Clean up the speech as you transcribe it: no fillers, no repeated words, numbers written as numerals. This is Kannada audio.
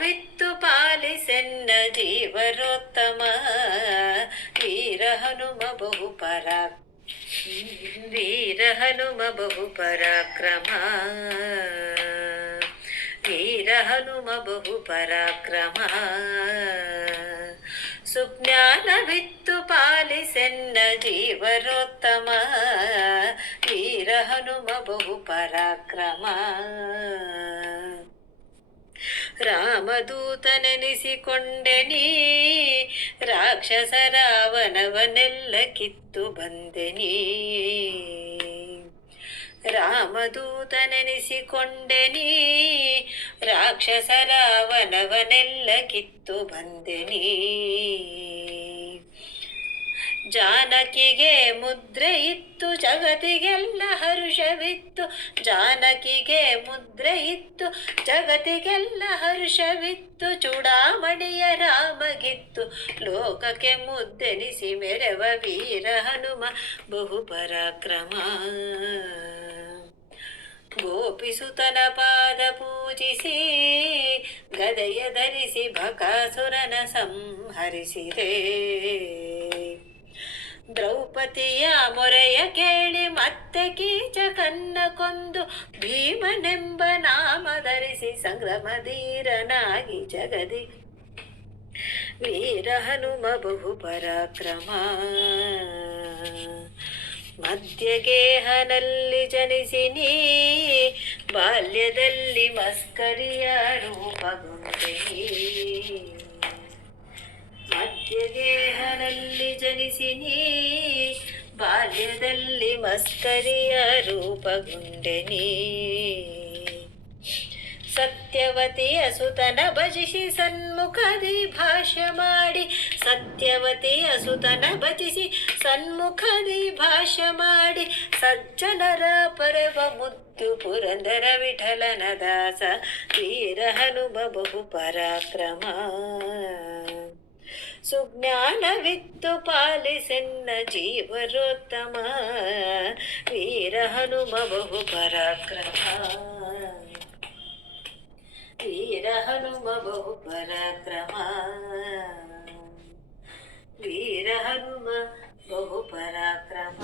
ಸುಜ್ಞಾನವಿತ್ತು ಪಾಲಿಸೆನ್ನ ಜೀವರೋತ್ತಮ ವೀರ ಹನುಮ ಬಹು ಪರಾಕ್ರಮ ವೀರ ಹನುಮ ಬಹು ಪರಾಕ್ರಮ ಸುಜ್ಞಾನವಿತ್ತು ಪಾಲಿಸೆನ್ನ ಜೀವರೋತ್ತಮ ವೀರ ಹನುಮ ಬಹು ಪರಾಕ್ರಮ ರಾಮದೂತನೆನಿಸಿಕೊಂಡೆ ನೀ ರಾಕ್ಷಸರ ವನವನೆಲ್ಲ ಕಿತ್ತು ಬಂದೆ ನೀ ರಾಮದೂತನೆನಿಸಿಕೊಂಡೆ ನೀ ರಾಕ್ಷಸರ ವನವನೆಲ್ಲ ಕಿತ್ತು ಬಂದೆ ನೀ ಜಾನಕಿಗೆ ಮುದ್ರೆ ಇತ್ತು ಜಗತಿಗೆಲ್ಲ ಹರುಷವಿತ್ತು ಜಾನಕಿಗೆ ಮುದ್ರೆ ಇತ್ತು ಜಗತಿಗೆಲ್ಲ ಹರುಷವಿತ್ತು ಚೂಡಾಮಣಿಯ ರಾಮಗಿತ್ತು ಲೋಕಕ್ಕೆ ಮುದ್ದೆನಿಸಿ ಮೆರವ ವೀರ ಹನುಮ ಬಹು ಪರಾಕ್ರಮ ಗೋಪಿಸುತನ ಪಾದ ಪೂಜಿಸಿ ಗದೆಯ ಧರಿಸಿ ಬಕಾಸುರನ ಸಂಹರಿಸಿದೆ ದ್ರೌಪದಿಯ ಮೊರೆಯ ಕೇಳಿ ಮತ್ತೆ ಕೀಚಕನ್ನ ಕೊಂದು ಭೀಮನೆಂಬ ನಾಮ ಧರಿಸಿ ಸಂಗ್ರಮಧೀರನಾಗಿ ಜಗದಿ ವೀರ ಹನುಮ ಬಹು ಪರಾಕ್ರಮ ಮಧ್ಯಗೇಹನಲ್ಲಿ ಜನಿಸಿ ನೀ ಬಾಲ್ಯದಲ್ಲಿ ಮಸ್ಕರಿಯ ರೂಪಗೊಂಡೆ ಮಧ್ಯಗೇಹನಲ್ಲಿ ಜನಿಸಿ ನೀ ಬಾಲ್ಯದಲ್ಲಿ ಮಸ್ಕರಿಯ ರೂಪಗೊಂಡೆ ನೀ ಸತ್ಯವತಿಯ ಸುತನ ಭಜಿಸಿ ಸನ್ಮುಖದಿ ಭಾಷ್ಯ ಮಾಡಿ ಸತ್ಯವತಿಯ ಸುತನ ಭಜಿಸಿ ಸನ್ಮುಖದಿ ಭಾಷ್ಯ ಮಾಡಿ ಸಜ್ಜನರ ಪರವ ಮುದ್ದು ಪುರಂದರ ವಿಠಲನ ದಾಸ ವೀರ ಹನುಮ ಬಹು ಪರಾಕ್ರಮ ಸುಜ್ಞಾನವಿತ್ತು ಪಾಲಿಸೆನ್ನ ಜೀವರೋತ್ತಮ ವೀರ ಹನುಮ ಬಹು ಪರಾಕ್ರಮ ವೀರ ಹನುಮ ಬಹು ಪರಾಕ್ರಮ ವೀರ ಹನುಮ ಬಹು ಪರಾಕ್ರಮ